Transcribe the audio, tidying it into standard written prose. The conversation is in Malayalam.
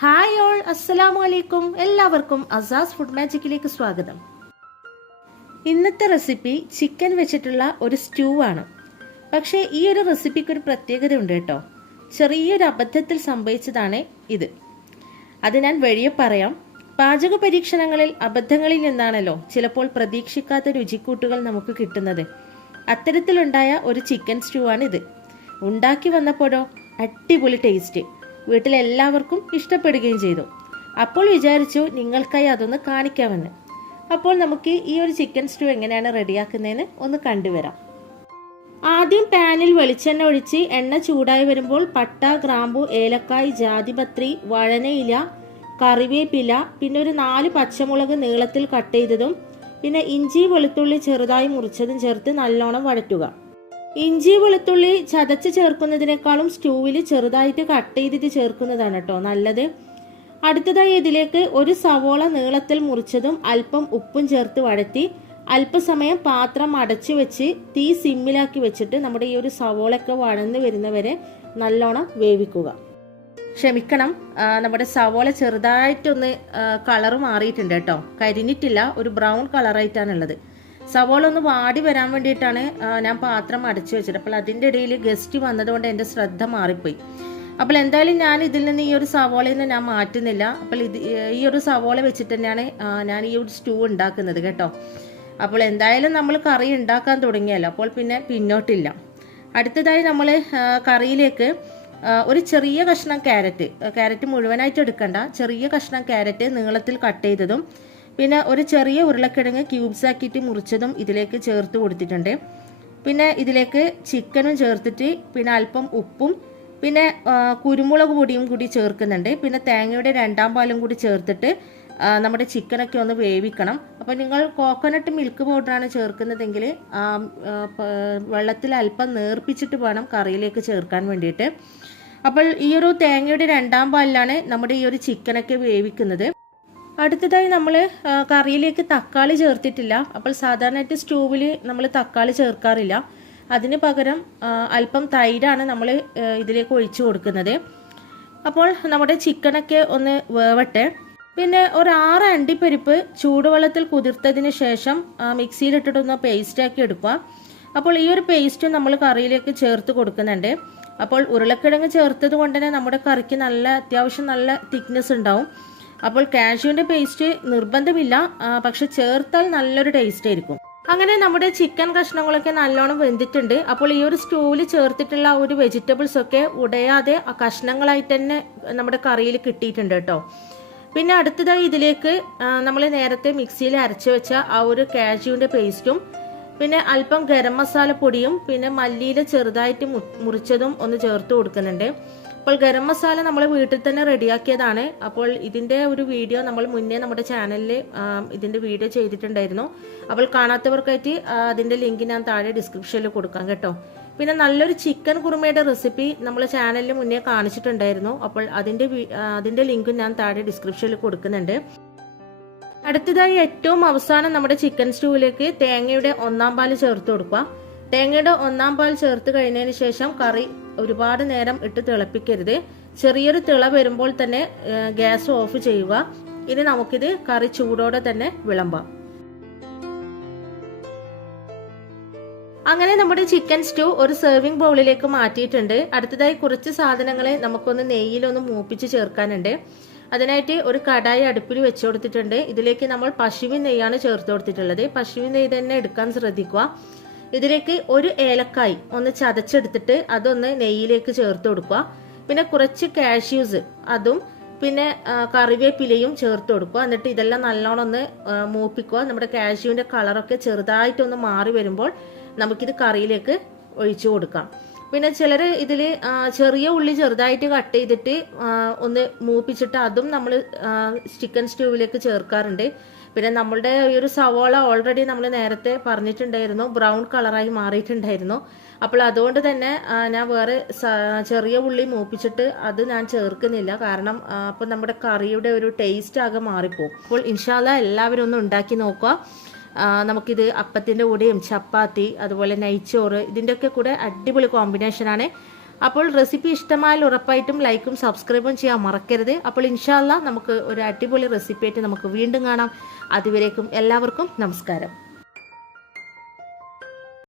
ഹായ് ഓൾ, അസ്സലാമു അലൈക്കും. എല്ലാവർക്കും അസാസ് ഫുഡ് മാജിക്കിലേക്ക് സ്വാഗതം. ഇന്നത്തെ റെസിപ്പി ചിക്കൻ വെച്ചിട്ടുള്ള ഒരു സ്റ്റൂ ആണ്. പക്ഷേ ഈ ഒരു റെസിപ്പിക്ക് ഒരു പ്രത്യേകത ഉണ്ട് കേട്ടോ. ചെറിയൊരു അബദ്ധത്തിൽ സംഭവിച്ചതാണ് ഇത്. അത് ഞാൻ വഴിയെ പറയാം. പാചക പരീക്ഷണങ്ങളിൽ അബദ്ധങ്ങളിൽ നിന്നാണല്ലോ ചിലപ്പോൾ പ്രതീക്ഷിക്കാത്ത രുചിക്കൂട്ടുകൾ നമുക്ക് കിട്ടുന്നത്. അത്തരത്തിലുണ്ടായ ഒരു ചിക്കൻ സ്റ്റൂ ആണ് ഇത്. ഉണ്ടാക്കി വന്നപ്പോഴോ അടിപൊളി ടേസ്റ്റ്, വീട്ടിലെല്ലാവർക്കും ഇഷ്ടപ്പെടുകയും ചെയ്തു. അപ്പോൾ വിചാരിച്ചു നിങ്ങൾക്കായി അതൊന്ന് കാണിക്കാമെന്ന്. അപ്പോൾ നമുക്ക് ഈ ഒരു ചിക്കൻ സ്റ്റൂ എങ്ങനെയാണ് റെഡിയാക്കുന്നതെന്ന് ഒന്ന് കണ്ടുവരാം. ആദ്യം പാനിൽ വെളിച്ചെണ്ണ ഒഴിച്ച് എണ്ണ ചൂടായി വരുമ്പോൾ പട്ട, ഗ്രാമ്പു, ഏലക്കായ്, ജാതിപത്രി, വഴനയില, കറിവേപ്പില, പിന്നെ ഒരു 4 പച്ചമുളക് നീളത്തിൽ കട്ട് ചെയ്തതും പിന്നെ ഇഞ്ചി വെളുത്തുള്ളി ചെറുതായി മുറിച്ചതും ചേർത്ത് നല്ലോണം വഴറ്റുക. ഇഞ്ചി വെളുത്തുള്ളി ചതച്ച് ചേർക്കുന്നതിനേക്കാളും സ്റ്റൂവിൽ ചെറുതായിട്ട് കട്ട് ചെയ്തിട്ട് ചേർക്കുന്നതാണ് കേട്ടോ നല്ലത്. അടുത്തതായി ഇതിലേക്ക് ഒരു സവോള നീളത്തിൽ മുറിച്ചതും അല്പം ഉപ്പും ചേർത്ത് വഴറ്റി അല്പസമയം പാത്രം അടച്ചു വെച്ച് തീ സിമ്മിലാക്കി വെച്ചിട്ട് നമ്മുടെ ഈ ഒരു സവോളയൊക്കെ വഴന്ന് വരുന്നവരെ നല്ലോണം വേവിക്കുക. ക്ഷമിക്കണം, നമ്മുടെ സവോള ചെറുതായിട്ടൊന്ന് കളറ് മാറിയിട്ടുണ്ട് കേട്ടോ, കരിഞ്ഞിട്ടില്ല, ഒരു ബ്രൗൺ കളറായിട്ടാണുള്ളത്. സവോള ഒന്ന് വാടി വരാൻ വേണ്ടിയിട്ടാണ് ഞാൻ പാത്രം അടച്ചു വെച്ചത്. അപ്പോൾ അതിൻ്റെ ഇടയിൽ ഗസ്റ്റ് വന്നതുകൊണ്ട് എൻ്റെ ശ്രദ്ധ മാറിപ്പോയി. അപ്പോൾ എന്തായാലും ഞാൻ ഇതിൽ നിന്ന് ഈ ഒരു സവോളയിൽ നിന്ന് ഞാൻ മാറ്റുന്നില്ല. അപ്പോൾ ഈ ഒരു സവോള വെച്ചിട്ട് തന്നെയാണ് ഞാൻ ഈ ഒരു സ്റ്റൂ ഉണ്ടാക്കുന്നത് കേട്ടോ. അപ്പോൾ എന്തായാലും നമ്മൾ കറി ഉണ്ടാക്കാൻ തുടങ്ങിയല്ലോ, അപ്പോൾ പിന്നെ പിന്നോട്ടില്ല. അടുത്തതായി നമ്മൾ കറിയിലേക്ക് ഒരു ചെറിയ കഷ്ണം ക്യാരറ്റ് മുഴുവനായിട്ട് എടുക്കണ്ട, ചെറിയ കഷ്ണം ക്യാരറ്റ് നീളത്തിൽ കട്ട് ചെയ്തതും പിന്നെ ഒരു ചെറിയ ഉരുളക്കിഴങ്ങ് ക്യൂബ്സ് ആക്കിയിട്ട് മുറിച്ചതും ഇതിലേക്ക് ചേർത്ത് കൊടുത്തിട്ടുണ്ട്. പിന്നെ ഇതിലേക്ക് ചിക്കനും ചേർത്തിട്ട് പിന്നെ അല്പം ഉപ്പും പിന്നെ കുരുമുളക് പൊടിയും കൂടി ചേർക്കുന്നുണ്ട്. പിന്നെ തേങ്ങയുടെ 2ാം പാലും കൂടി ചേർത്തിട്ട് നമ്മുടെ ചിക്കനൊക്കെ ഒന്ന് വേവിക്കണം. അപ്പോൾ നിങ്ങൾ കോക്കനട്ട് മിൽക്ക് പൗഡറാണ് ചേർക്കുന്നതെങ്കിൽ വെള്ളത്തിൽ അല്പം നേർപ്പിച്ചിട്ട് വേണം കറിയിലേക്ക് ചേർക്കാൻ വേണ്ടിയിട്ട്. അപ്പോൾ ഈ ഒരു തേങ്ങയുടെ 2ാം പാലിലാണ് നമ്മുടെ ഈ ഒരു ചിക്കനൊക്കെ വേവിക്കുന്നത്. അടുത്തതായി നമ്മൾ കറിയിലേക്ക് തക്കാളി ചേർത്തിട്ടില്ല. അപ്പോൾ സാധാരണയായിട്ട് സ്റ്റൂവിൽ നമ്മൾ തക്കാളി ചേർക്കാറില്ല. അതിന് പകരം അല്പം തൈരാണ് നമ്മൾ ഇതിലേക്ക് ഒഴിച്ചു കൊടുക്കുന്നത്. അപ്പോൾ നമ്മുടെ ചിക്കനൊക്കെ ഒന്ന് വേവട്ടെ. പിന്നെ ഒരു 6 അണ്ടിപ്പരിപ്പ് ചൂടുവെള്ളത്തിൽ കുതിർത്തതിന് ശേഷം മിക്സിയിലിട്ടിട്ടൊന്ന് പേസ്റ്റാക്കി എടുക്കുക. അപ്പോൾ ഈ ഒരു പേസ്റ്റ് നമ്മൾ കറിയിലേക്ക് ചേർത്ത് കൊടുക്കുന്നുണ്ട്. അപ്പോൾ ഉരുളക്കിഴങ്ങ് ചേർത്തത് കൊണ്ട് തന്നെ നമ്മുടെ കറിക്ക് അത്യാവശ്യം നല്ല തിക്നെസ് ഉണ്ടാവും. അപ്പോൾ കാഷ്യൂവിൻ്റെ പേസ്റ്റ് നിർബന്ധമില്ല, പക്ഷെ ചേർത്താൽ നല്ലൊരു ടേസ്റ്റ് ആയിരിക്കും. അങ്ങനെ നമ്മുടെ ചിക്കൻ കഷ്ണങ്ങളൊക്കെ നല്ലോണം വെന്തിട്ടുണ്ട്. അപ്പോൾ ഈ ഒരു സ്റ്റൂവിൽ ചേർത്തിട്ടുള്ള ഒരു വെജിറ്റബിൾസ് ഒക്കെ ഉടയാതെ ആ കഷ്ണങ്ങളായിട്ട് തന്നെ നമ്മുടെ കറിയിൽ കിട്ടിയിട്ടുണ്ട് കേട്ടോ. പിന്നെ അടുത്തതായി ഇതിലേക്ക് നമ്മൾ നേരത്തെ മിക്സിയിൽ അരച്ചു വെച്ച ആ ഒരു കാഷ്യൂവിൻ്റെ പേസ്റ്റും പിന്നെ അല്പം ഗരം മസാല പൊടിയും പിന്നെ മല്ലിയില ചെറുതായിട്ട് മുറിച്ചതും ഒന്ന് ചേർത്ത് കൊടുക്കുന്നുണ്ട്. അപ്പോൾ ഗരം മസാല നമ്മൾ വീട്ടിൽ തന്നെ റെഡിയാക്കിയതാണ്. അപ്പോൾ ഇതിൻ്റെ ഒരു വീഡിയോ നമ്മൾ മുന്നേ നമ്മുടെ ചാനലിൽ ഇതിൻ്റെ വീഡിയോ ചെയ്തിട്ടുണ്ടായിരുന്നു. അപ്പോൾ കാണാത്തവർക്കായിട്ട് അതിൻ്റെ ലിങ്ക് ഞാൻ താഴെ ഡിസ്ക്രിപ്ഷനിൽ കൊടുക്കാം കേട്ടോ. പിന്നെ നല്ലൊരു ചിക്കൻ കുറുമയുടെ റെസിപ്പി നമ്മൾ ചാനലിൽ മുന്നേ കാണിച്ചിട്ടുണ്ടായിരുന്നു. അപ്പോൾ അതിൻ്റെ ലിങ്കും ഞാൻ താഴെ ഡിസ്ക്രിപ്ഷനിൽ കൊടുക്കുന്നുണ്ട്. അടുത്തതായി ഏറ്റവും അവസാനം നമ്മുടെ ചിക്കൻ സ്റ്റൂവിലേക്ക് തേങ്ങയുടെ 1ാം പാൽ ചേർത്ത് കൊടുക്കുക. തേങ്ങയുടെ 1ാം പാൽ ചേർത്ത് കഴിഞ്ഞതിന് ശേഷം കറി ഒരുപാട് നേരം ഇട്ട് തിളപ്പിക്കരുത്. ചെറിയൊരു തിള വരുമ്പോൾ തന്നെ ഗ്യാസ് ഓഫ് ചെയ്യുക. ഇനി നമുക്കിത് കറി ചൂടോടെ തന്നെ വിളമ്പാം. അങ്ങനെ നമ്മുടെ ചിക്കൻ സ്റ്റൂ ഒരു സെർവിംഗ് ബൗളിലേക്ക് മാറ്റിയിട്ടുണ്ട്. അടുത്തതായി കുറച്ച് സാധനങ്ങളെ നമുക്കൊന്ന് നെയ്യിലൊന്ന് മൂപ്പിച്ച് ചേർക്കാനുണ്ട്. അതിനായിട്ട് ഒരു കടായി അടുപ്പിൽ വെച്ച് കൊടുത്തിട്ടുണ്ട്. ഇതിലേക്ക് നമ്മൾ പശുവിൻ നെയ്യാണ് ചേർത്ത് കൊടുത്തിട്ടുള്ളത്. പശുവിൻ നെയ്യ് തന്നെ എടുക്കാൻ ശ്രദ്ധിക്കുക. ഇതിലേക്ക് ഒരു ഏലക്കായ് ഒന്ന് ചതച്ചെടുത്തിട്ട് അതൊന്ന് നെയ്യിലേക്ക് ചേർത്ത് കൊടുക്കുക. പിന്നെ കുറച്ച് കാഷ്യൂസ് അതും പിന്നെ കറിവേപ്പിലയും ചേർത്ത് കൊടുക്കുക. എന്നിട്ട് ഇതെല്ലാം നല്ലോണം ഒന്ന് മൂപ്പിക്കുക. നമ്മുടെ കാഷ്യൂവിൻ്റെ കളറൊക്കെ ചെറുതായിട്ടൊന്ന് മാറി വരുമ്പോൾ നമുക്കിത് കറിയിലേക്ക് ഒഴിച്ചു കൊടുക്കാം. പിന്നെ ചിലർ ഇതിൽ ചെറിയ ഉള്ളി ചെറുതായിട്ട് കട്ട് ചെയ്തിട്ട് ഒന്ന് മൂപ്പിച്ചിട്ട് അതും നമ്മൾ ചിക്കൻ സ്റ്റൂവിലേക്ക് ചേർക്കാറുണ്ട്. പിന്നെ നമ്മളുടെ ഈ ഒരു സവോള ഓൾറെഡി നമ്മൾ നേരത്തെ പറഞ്ഞിട്ടുണ്ടായിരുന്നു, ബ്രൗൺ കളറായി മാറിയിട്ടുണ്ടായിരുന്നു. അപ്പോൾ അതുകൊണ്ട് തന്നെ ഞാൻ വേറെ ചെറിയ ഉള്ളി മൂപ്പിച്ചിട്ട് അത് ഞാൻ ചേർക്കുന്നില്ല. കാരണം അപ്പോൾ നമ്മുടെ കറിയുടെ ഒരു ടേസ്റ്റ് ആകെ മാറിപ്പോകും. അപ്പോൾ ഇൻഷാല്ലാ എല്ലാവരും ഒന്ന് ഉണ്ടാക്കി നോക്കുക. നമുക്കിത് അപ്പത്തിൻ്റെ കൂടെയും ചപ്പാത്തി അതുപോലെ നെയ്ച്ചോറ് ഇതിൻ്റെയൊക്കെ കൂടെ അടിപൊളി കോമ്പിനേഷനാണ്. അപ്പോൾ റെസിപ്പി ഇഷ്ടമായാൽ ഉറപ്പായിട്ടും ലൈക്കും സബ്സ്ക്രൈബും ചെയ്യാൻ മറക്കരുത്. അപ്പോൾ ഇൻഷാ അല്ലാ നമുക്ക് ഒരു അടിപൊളി റെസിപ്പി ആയിട്ട് നമുക്ക് വീണ്ടും കാണാം. അതുവരേക്കും എല്ലാവർക്കും നമസ്കാരം.